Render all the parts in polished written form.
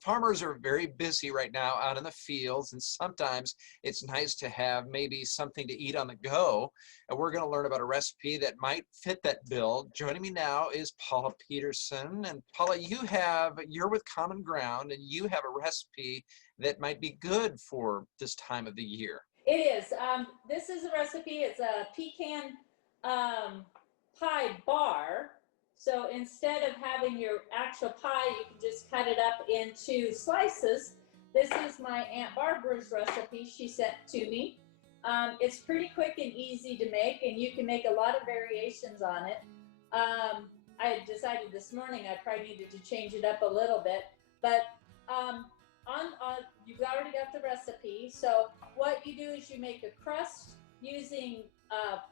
Farmers are very busy right now out in the fields, and sometimes it's nice to have maybe something to eat on the go. And we're going to learn about a recipe that might fit that bill. Joining me now is Paula Peterson. And Paula, you're with CommonGround, and you have a recipe that might be good for this time of the year. It is. This is a recipe. It's a pecan pie bar. So instead of having your actual pie, you can just cut it up into slices. This is my Aunt Barbara's recipe she sent to me. It's pretty quick and easy to make, and you can make a lot of variations on it. I decided this morning I probably needed to change it up a little bit, but you've already got the recipe. So what you do is you make a crust using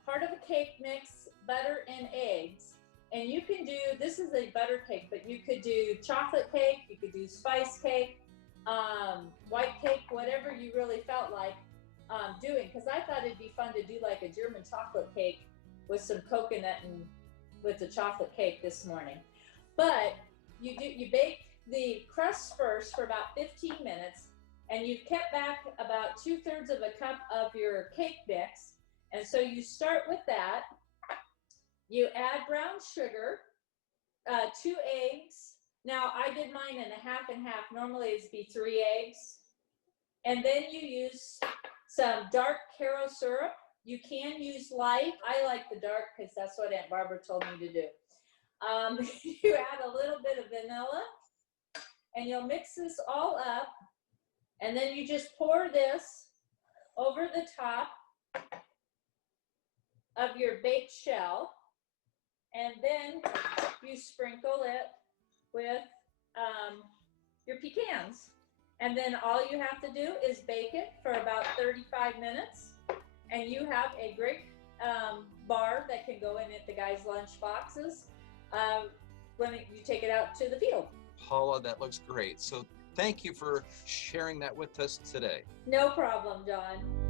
part of a cake mix, butter, and eggs. And you can do, this is a butter cake, but you could do chocolate cake, you could do spice cake, white cake, whatever you really felt like doing. Because I thought it'd be fun to do like a German chocolate cake with some coconut and with the chocolate cake this morning. But you bake the crust first for about 15 minutes, and you've kept back about 2/3 of a cup of your cake mix. And so you start with that. You add brown sugar, 2 eggs. Now I did mine in a half and half. Normally it'd be 3 eggs. And then you use some dark Caro syrup. You can use light. I like the dark because that's what Aunt Barbara told me to do. You add a little bit of vanilla, and you'll mix this all up. And then you just pour this over the top of your baked shell. And then you sprinkle it with your pecans. And then all you have to do is bake it for about 35 minutes. And you have a great bar that can go in at the guys' lunch boxes when you take it out to the field. Paula, that looks great. So thank you for sharing that with us today. No problem, John.